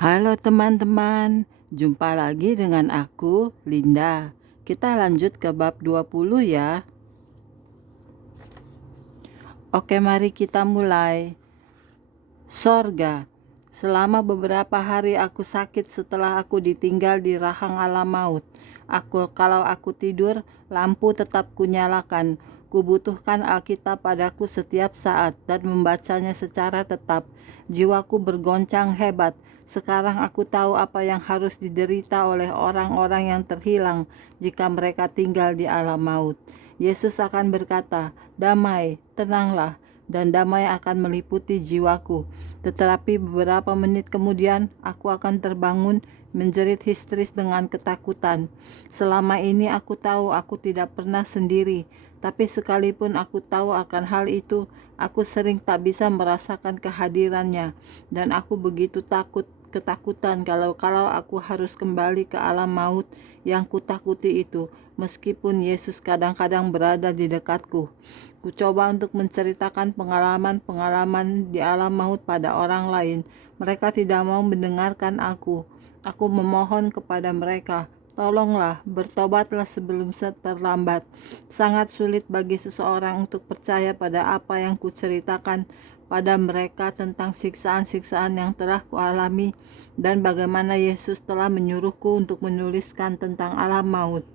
Halo teman-teman, jumpa lagi dengan aku, Linda. Kita lanjut ke bab 20 ya. Oke, mari kita mulai. Sorga. Selama beberapa hari aku sakit setelah aku ditinggal di rahang alam maut. Kalau aku tidur, lampu tetap kunyalakan. Kubutuhkan Alkitab padaku setiap saat dan membacanya secara tetap. Jiwaku bergoncang hebat. Sekarang aku tahu apa yang harus diderita oleh orang-orang yang terhilang jika mereka tinggal di alam maut. Yesus akan berkata, "Damai, tenanglah," dan damai akan meliputi jiwaku. Tetapi beberapa menit kemudian, aku akan terbangun menjerit histeris dengan ketakutan. Selama ini aku tahu aku tidak pernah sendiri, tapi sekalipun aku tahu akan hal itu, aku sering tak bisa merasakan kehadirannya, dan aku begitu ketakutan kalau aku harus kembali ke alam maut yang kutakuti itu, meskipun Yesus kadang-kadang berada di dekatku. Kucoba untuk menceritakan pengalaman-pengalaman di alam maut pada orang lain. Mereka tidak mau mendengarkan aku. Aku memohon kepada mereka, "Tolonglah, bertobatlah sebelum terlambat." Sangat sulit bagi seseorang untuk percaya pada apa yang kuceritakan pada mereka tentang siksaan-siksaan yang telah kualami dan bagaimana Yesus telah menyuruhku untuk menuliskan tentang alam maut.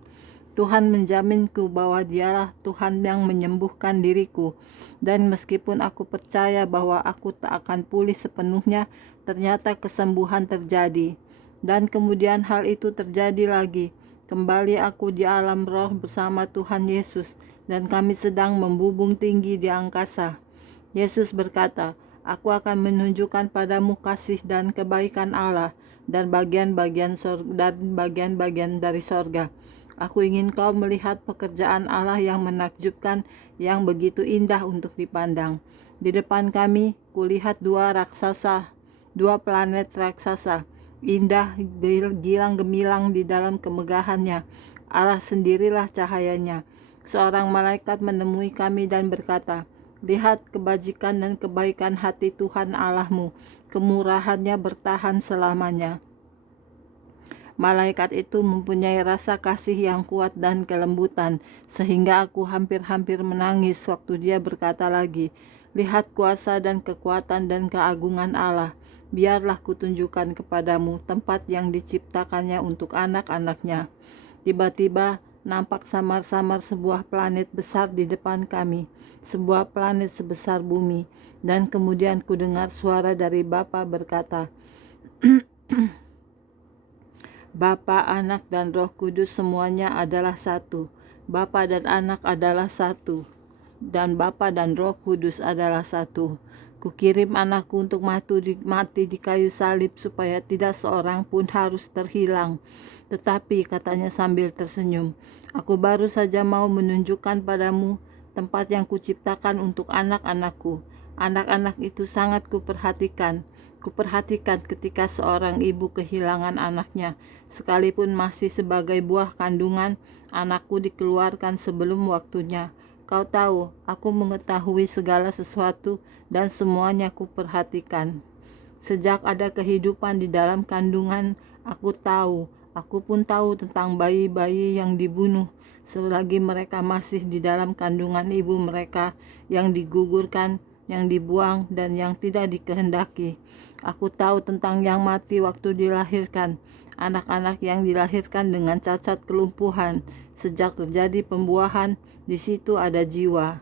Tuhan menjaminku bahwa Dialah Tuhan yang menyembuhkan diriku, dan meskipun aku percaya bahwa aku tak akan pulih sepenuhnya, ternyata kesembuhan terjadi. Dan kemudian hal itu terjadi lagi. Kembali aku di alam roh bersama Tuhan Yesus, dan kami sedang membubung tinggi di angkasa. Yesus berkata, "Aku akan menunjukkan padamu kasih dan kebaikan Allah dan bagian-bagian dari sorga. Aku ingin kau melihat pekerjaan Allah yang menakjubkan, yang begitu indah untuk dipandang. Di depan kami, kulihat dua planet raksasa, indah gilang gemilang di dalam kemegahannya. Allah sendirilah cahayanya. Seorang malaikat menemui kami dan berkata, 'Lihat kebajikan dan kebaikan hati Tuhan Allahmu, kemurahannya bertahan selamanya.' Malaikat itu mempunyai rasa kasih yang kuat dan kelembutan, sehingga aku hampir-hampir menangis waktu dia berkata lagi, 'Lihat kuasa dan kekuatan dan keagungan Allah. Biarlah kutunjukkan kepadamu tempat yang diciptakannya untuk anak-anaknya.' Tiba-tiba nampak samar-samar sebuah planet besar di depan kami, sebuah planet sebesar bumi, dan kemudian kudengar suara dari Bapa berkata, 'Bapa, Anak, dan Roh Kudus semuanya adalah satu. Bapa dan Anak adalah satu, dan Bapa dan Roh Kudus adalah satu. Kukirim anakku untuk mati di kayu salib supaya tidak seorang pun harus terhilang.' Tetapi," katanya sambil tersenyum, "aku baru saja mau menunjukkan padamu tempat yang kuciptakan untuk anak-anakku. Anak-anak itu sangat kuperhatikan. Kuperhatikan ketika seorang ibu kehilangan anaknya. Sekalipun masih sebagai buah kandungan, anakku dikeluarkan sebelum waktunya. Kau tahu, aku mengetahui segala sesuatu dan semuanya kuperhatikan. Sejak ada kehidupan di dalam kandungan, aku pun tahu tentang bayi-bayi yang dibunuh selagi mereka masih di dalam kandungan ibu mereka, yang digugurkan, yang dibuang, dan yang tidak dikehendaki. Aku tahu tentang yang mati waktu dilahirkan, anak-anak yang dilahirkan dengan cacat kelumpuhan. Sejak terjadi pembuahan, di situ ada jiwa.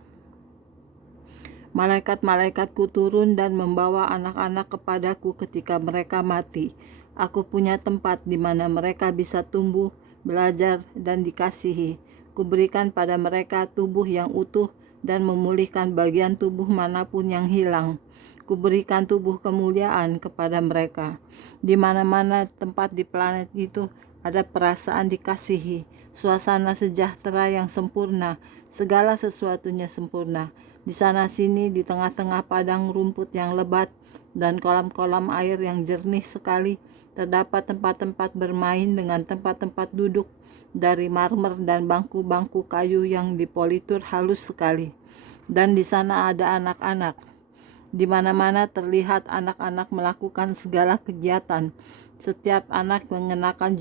Malaikat-malaikatku turun dan membawa anak-anak kepadaku ketika mereka mati. Aku punya tempat di mana mereka bisa tumbuh, belajar, dan dikasihi. Kuberikan pada mereka tubuh yang utuh dan memulihkan bagian tubuh manapun yang hilang. Kuberikan tubuh kemuliaan kepada mereka. Di mana-mana tempat di planet itu ada perasaan dikasihi, suasana sejahtera yang sempurna, segala sesuatunya sempurna. Di sana-sini, di tengah-tengah padang rumput yang lebat dan kolam-kolam air yang jernih sekali, terdapat tempat-tempat bermain dengan tempat-tempat duduk dari marmer dan bangku-bangku kayu yang dipolitur halus sekali. Dan di sana ada anak-anak. Di mana-mana terlihat anak-anak melakukan segala kegiatan. Setiap anak mengenakan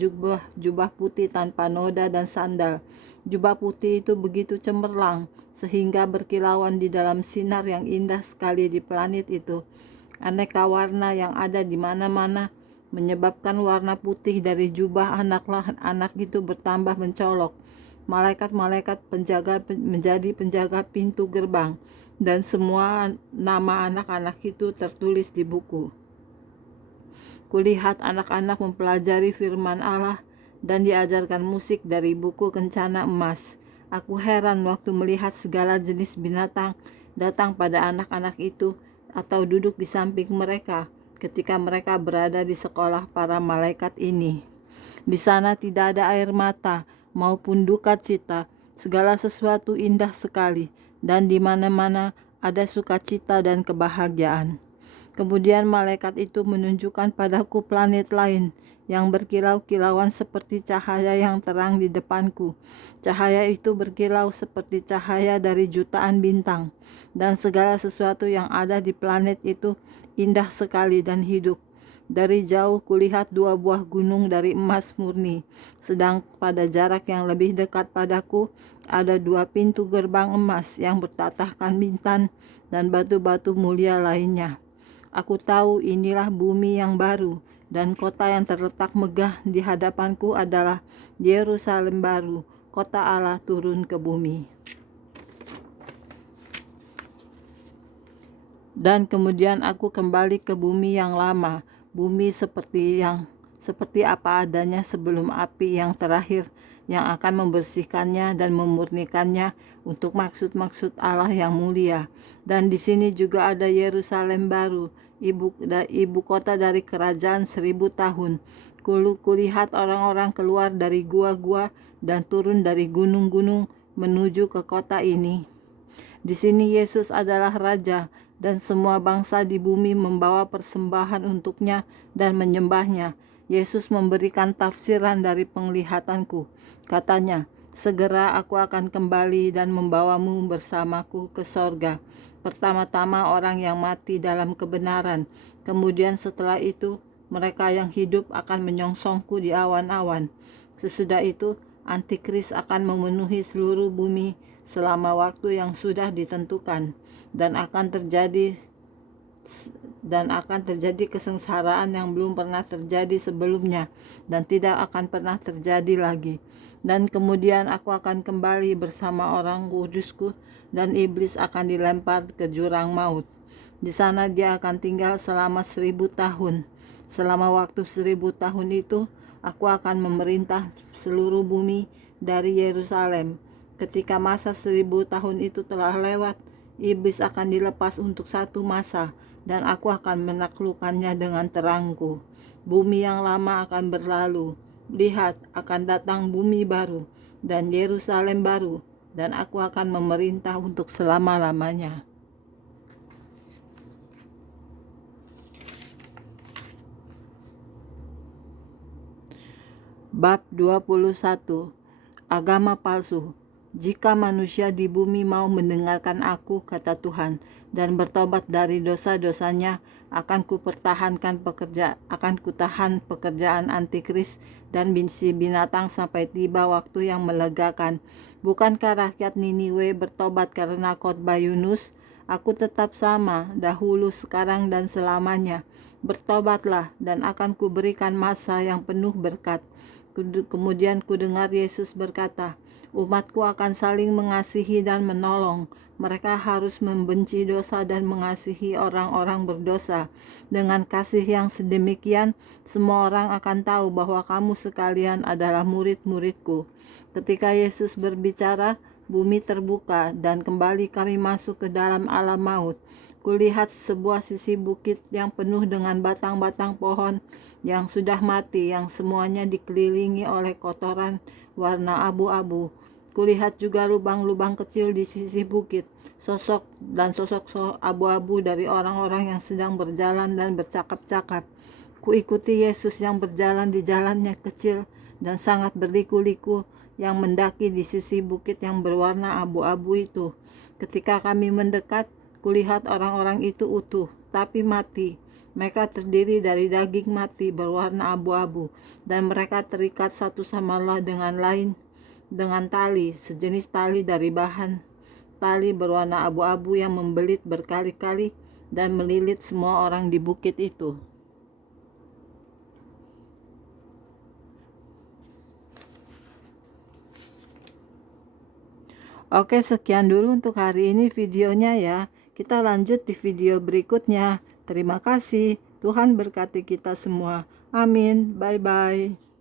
jubah putih tanpa noda dan sandal. Jubah putih itu begitu cemerlang sehingga berkilauan di dalam sinar yang indah sekali di planet itu. Aneka warna yang ada di mana-mana menyebabkan warna putih dari jubah anak itu bertambah mencolok. Malaikat-malaikat penjaga menjadi penjaga pintu gerbang, dan semua nama anak-anak itu tertulis di buku. Kulihat anak-anak mempelajari firman Allah dan diajarkan musik dari buku kencana emas. Aku heran waktu melihat segala jenis binatang datang pada anak-anak itu atau duduk di samping mereka ketika mereka berada di sekolah para malaikat ini. Di sana tidak ada air mata maupun duka cita, segala sesuatu indah sekali, dan di mana-mana ada sukacita dan kebahagiaan. Kemudian malaikat itu menunjukkan padaku planet lain yang berkilau-kilauan seperti cahaya yang terang di depanku. Cahaya itu berkilau seperti cahaya dari jutaan bintang, dan segala sesuatu yang ada di planet itu indah sekali dan hidup. Dari jauh kulihat 2 buah gunung dari emas murni, sedang pada jarak yang lebih dekat padaku ada 2 pintu gerbang emas yang bertatahkan bintang dan batu-batu mulia lainnya. Aku tahu inilah bumi yang baru, dan kota yang terletak megah di hadapanku adalah Yerusalem baru, kota Allah turun ke bumi. Dan kemudian aku kembali ke bumi yang lama, bumi seperti apa adanya sebelum api yang terakhir yang akan membersihkannya dan memurnikannya untuk maksud-maksud Allah yang mulia. Dan di sini juga ada Yerusalem baru, ibu kota dari kerajaan 1000 tahun. Kulihat orang-orang keluar dari gua-gua dan turun dari gunung-gunung menuju ke kota ini. Di sini Yesus adalah Raja, dan semua bangsa di bumi membawa persembahan untuknya dan menyembahnya. Yesus memberikan tafsiran dari penglihatanku. Katanya, segera aku akan kembali dan membawamu bersamaku ke sorga. Pertama-tama orang yang mati dalam kebenaran. Kemudian setelah itu, mereka yang hidup akan menyongsongku di awan-awan. Sesudah itu, Antikris akan memenuhi seluruh bumi selama waktu yang sudah ditentukan, dan akan terjadi kesengsaraan yang belum pernah terjadi sebelumnya dan tidak akan pernah terjadi lagi. Dan kemudian aku akan kembali bersama orang kudusku, dan iblis akan dilempar ke jurang maut. Di sana dia akan tinggal selama 1000 tahun. Selama waktu 1000 tahun itu, aku akan memerintah seluruh bumi dari Yerusalem. Ketika masa 1000 tahun itu telah lewat, iblis akan dilepas untuk satu masa, dan aku akan menaklukkannya dengan terangku. Bumi yang lama akan berlalu. Lihat, akan datang bumi baru dan Yerusalem baru, dan aku akan memerintah untuk selama-lamanya. Bab 21. Agama palsu. Jika manusia di bumi mau mendengarkan aku, kata Tuhan, dan bertobat dari dosa-dosanya, akan kutahan pekerjaan antikris dan si binatang sampai tiba waktu yang melegakan. Bukankah rakyat Niniwe bertobat karena khotbah Yunus? Aku tetap sama, dahulu, sekarang, dan selamanya. Bertobatlah, dan akan kuberikan masa yang penuh berkat. Kemudian kudengar Yesus berkata, umatku akan saling mengasihi dan menolong. Mereka harus membenci dosa dan mengasihi orang-orang berdosa. Dengan kasih yang sedemikian, semua orang akan tahu bahwa kamu sekalian adalah murid-muridku. Ketika Yesus berbicara, bumi terbuka dan kembali kami masuk ke dalam alam maut. Kulihat sebuah sisi bukit yang penuh dengan batang-batang pohon yang sudah mati, yang semuanya dikelilingi oleh kotoran warna abu-abu. Kulihat juga lubang-lubang kecil di sisi bukit, sosok abu-abu dari orang-orang yang sedang berjalan dan bercakap-cakap. Kuikuti Yesus yang berjalan di jalannya kecil dan sangat berliku-liku yang mendaki di sisi bukit yang berwarna abu-abu itu. Ketika kami mendekat, Kulihat orang-orang itu utuh, tapi mati. Mereka terdiri dari daging mati berwarna abu-abu, dan mereka terikat satu sama lain dengan tali, sejenis tali dari bahan tali berwarna abu-abu yang membelit berkali-kali dan melilit semua orang di bukit itu. Oke, sekian dulu untuk hari ini videonya ya. Kita lanjut di video berikutnya. Terima kasih. Tuhan berkati kita semua. Amin. Bye-bye.